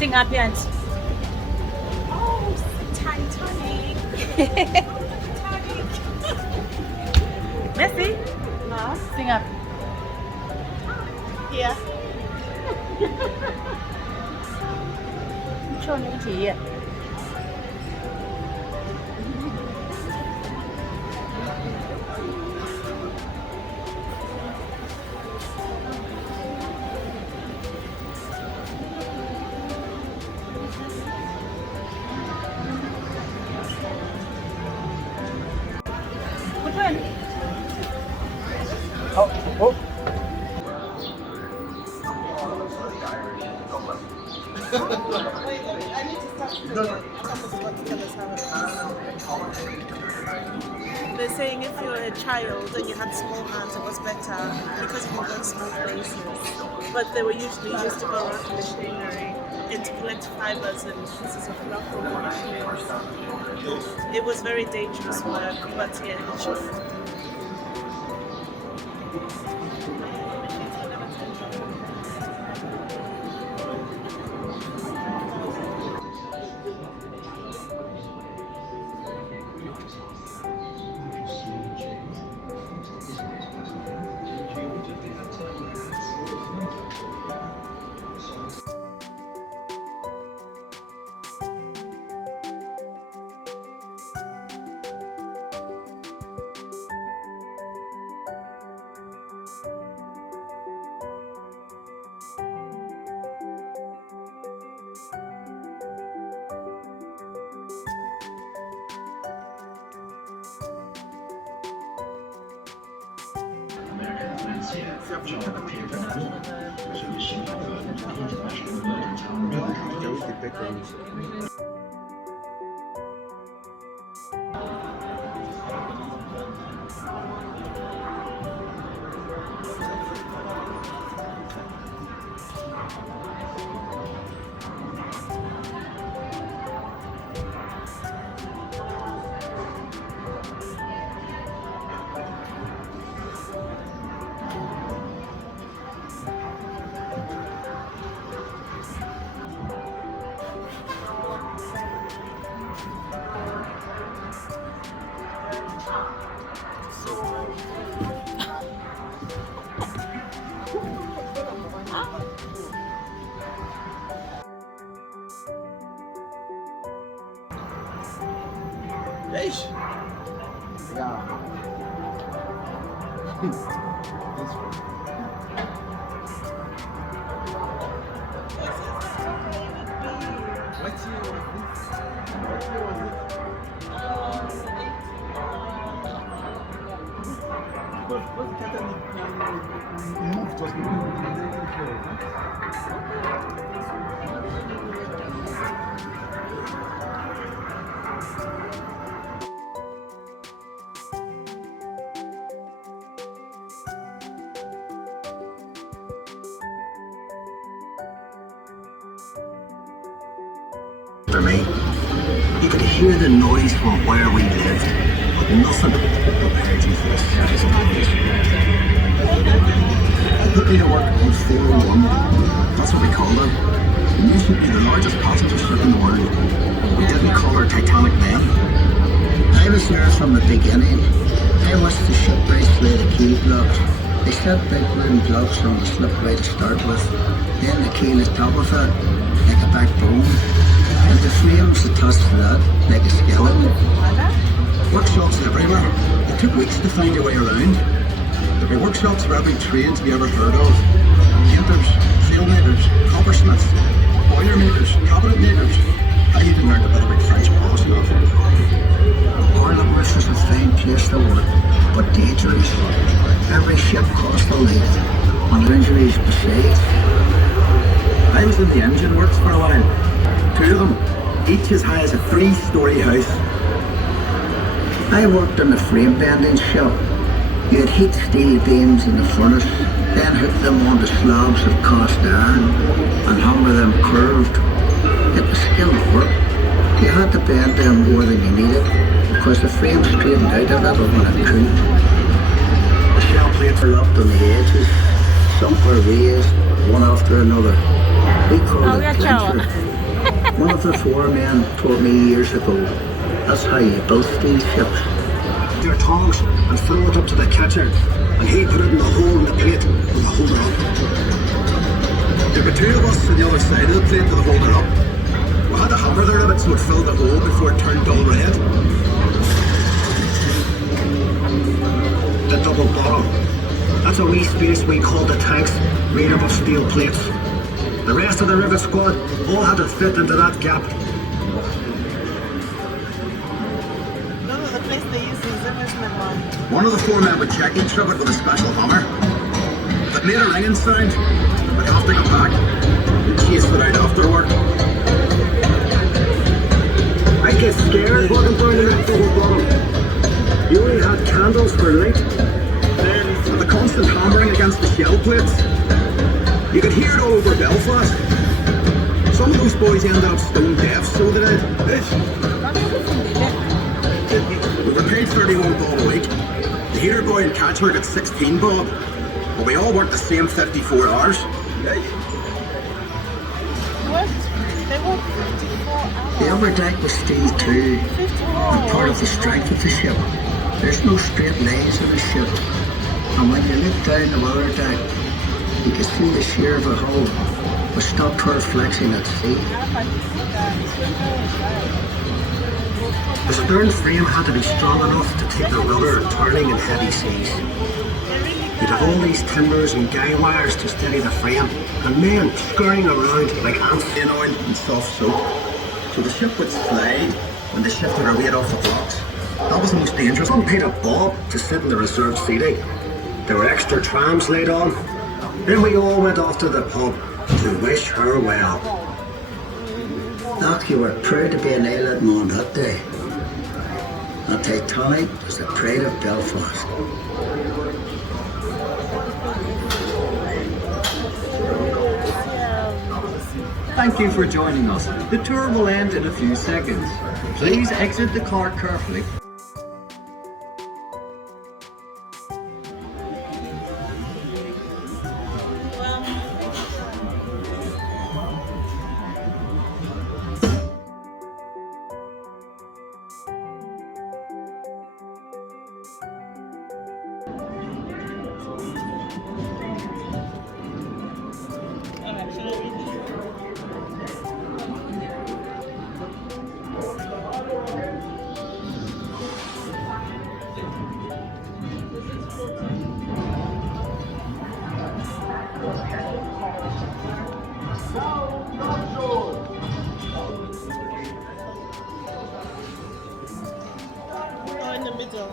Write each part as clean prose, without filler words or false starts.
Sing up yet. Oh, Titanic. Titanic. Messi. Huh? Sing up. Yeah. ชนทีอ่ะ คุณเพื่อน I need to start They're saying if you're a child and you had small hands, it was better because you can go in small places. But they were usually used to go around machinery and to collect fibers and pieces of cloth from the machines. It was very dangerous work, but yeah, it should. Eish. Ja. What's For me, you could hear the noise from where we lived, but nothing prepared you for the size of the place. They put me to work on 401. That's what we called it. It used to be the largest passenger ship in the world. We didn't call her Titanic then. I was there from the beginning. I watched the ship race lay the keel blocks. They set big wooden blocks on the slipway to start with. Then the keel is top of it, like a backbone. And the frames attached to that, like a skeleton. Workshops everywhere. It took weeks to find your way around. There were workshops for every trade you ever heard of. Painters, sailmakers, coppersmiths, boiler makers, cabinet makers. I even learned a bit about French polishing off. Harlem-Bush is a fine place to work, but dangerous. Every ship costs a life, and injuries besides. I was in the engine works for a while. 2 of them, each as high as a 3-story house. I worked in the frame bending shop. You'd heat steel beams in the furnace, then hook them onto slabs of cast iron and hammer them curved. It was skilled work. You had to bend them more than you needed because the frame straightened out a little when it cooled. The shell plates were locked on the edges. Some were raised, one after another. We called it clincher. One of the four men told me years ago, that's how you build these ships. Their tongs and throw it up to the catcher, and he put it in the hole in the plate with a holder up. There were two of us on the other side of the plate with a holder up. We had to hammer the rivet so it filled the hole before it turned dull red. The double bottom. That's a wee space we call the tanks, made up of steel plates. The rest of the rivet squad all had to fit into that gap. No, the place they use is Zimmerman one. One of the four men would check each rivet with a special hammer. If it made a ringing sound, we'd have to go back and chase it out afterward. I get scared walking down in that double bottom. You only had candles for light. Then, with the constant hammering against the shell plates, you could hear it all over Belfast. Some of those boys ended up stone deaf, so did I. We were paid 31 bob a week. The heater boy and catcher got 16 bob. But we all worked the same 54 hours. They work 54 hours. The upper deck was steel too, and part of the strength of the ship. There's no straight lines in the ship. And when you look down the weather deck, you can see the sheer of a hull, which stopped her flexing at sea. The stern frame had to be strong enough to take the rudder and turning in heavy seas. You'd have all these timbers and guy wires to steady the frame, and men scurrying around like ants in oil and soft soap. So the ship would slide when they shifted her weight off the blocks. That was the most dangerous. One paid a bob to sit in the reserved seating. There were extra trams laid on. Then we all went off to the pub to wish her well. Doc, you were proud to be an island on that day. The Titanic was the pride of Belfast. Thank you for joining us. The tour will end in a few seconds. Please exit the car carefully. Oh, in the middle.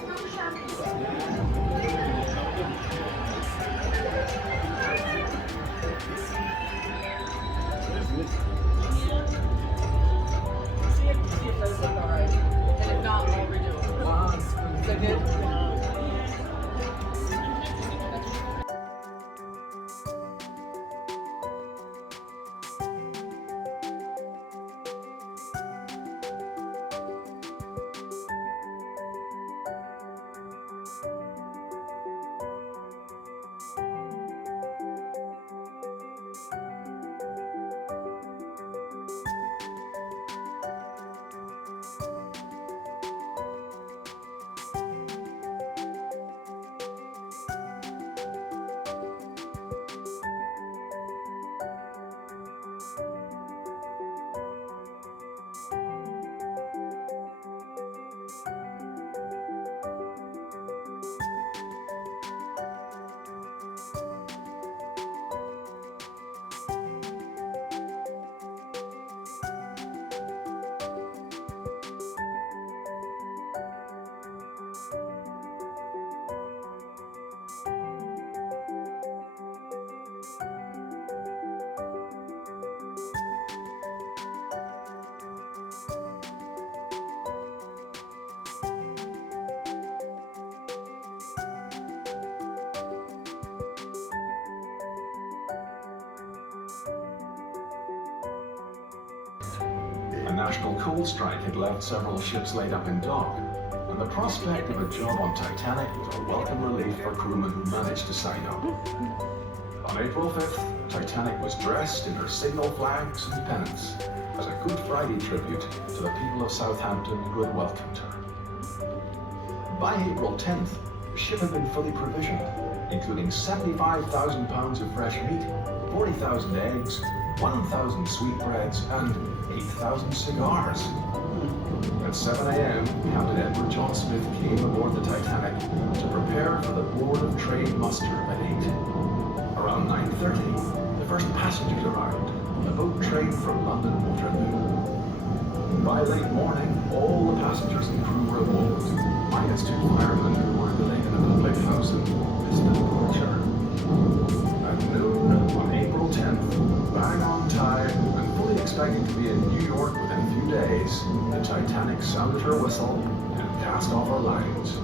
And if not, I'll redo it. Wow. Is that good? A national coal strike had left several ships laid up in dock, and the prospect of a job on Titanic was a welcome relief for crewmen who managed to sign up. On April 5th, Titanic was dressed in her signal flags and pennants as a Good Friday tribute to the people of Southampton who had welcomed her. By April 10th, the ship had been fully provisioned, including 75,000 pounds of fresh meat, 40,000 eggs, 1,000 sweetbreads, and 8,000 cigars. At 7 a.m., Captain Edward John Smith came aboard the Titanic to prepare for the Board of Trade muster at 8. Around 9:30, the first passengers arrived on the boat train from London Waterloo. By late morning, all the passengers and crew were aboard, minus 2 firemen who were delayed in a public house in Vista Departure. At noon on April 10th, bang on time and fully expecting to be in New York within a few days, the Titanic sounded her whistle and cast off her lines.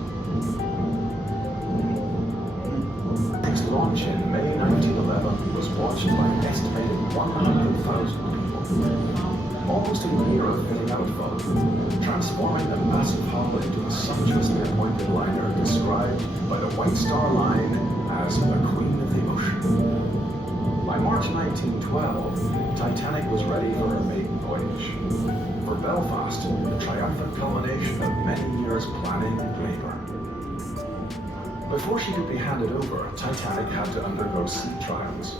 Its launch in May 1911 was watched by an estimated 100,000 people. Almost a year of fitting out followed, transforming the massive hull into a sumptuously appointed liner described by the White Star Line as the Queen of the Ocean. By March 1912, Titanic was ready for her maiden voyage. For Belfast, the triumphant culmination of many years' planning and labour. Before she could be handed over, Titanic had to undergo sea trials.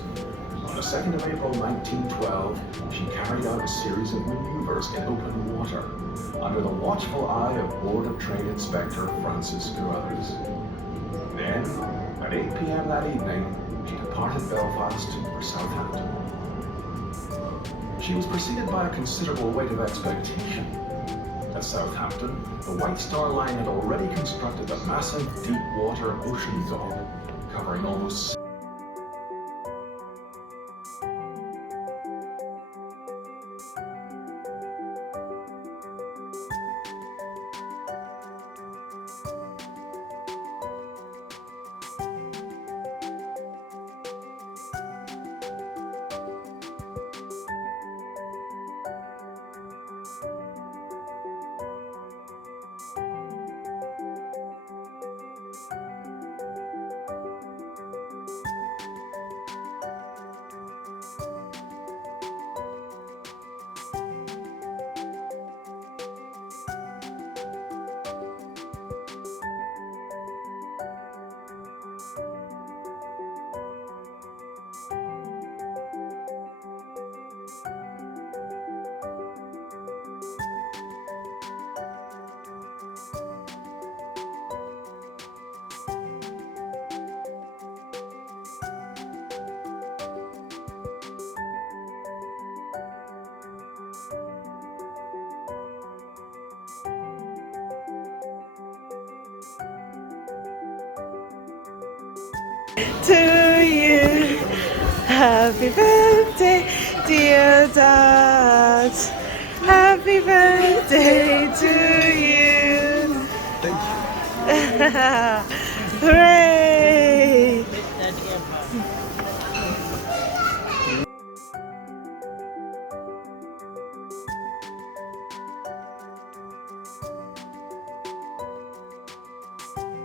On the 2nd of April 1912, she carried out a series of maneuvers in open water, under the watchful eye of Board of Trade Inspector Francis Carruthers. Then, at 8 p.m. that evening, she departed Belfast for Southampton. She was preceded by a considerable weight of expectation. At Southampton, the White Star Line had already constructed a massive deep-water ocean dock, covering almost to you. Happy birthday, dear Dad. Happy birthday to you. Thank you. Hooray!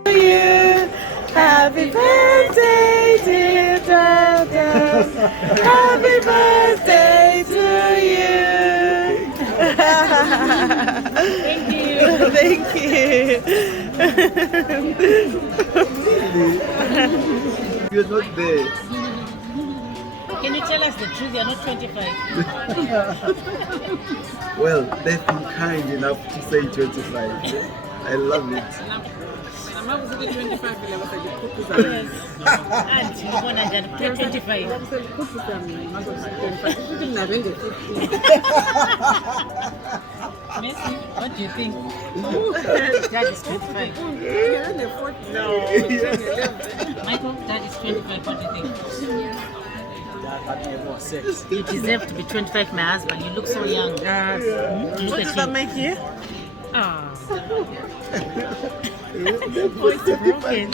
To you. Happy birthday, dear Dada. Happy birthday to you. Thank you. Thank you. You're not there. Can you tell us the truth? You're not 25. Well, they've been kind enough to say 25. I love it. Yes. And you're going to 25. Messi, what do you think? Dad is 25. No. Michael, Dad is 25. What do you think? You deserve to be 25, my husband. You look so young. What does that make you? Oh. Voice broken.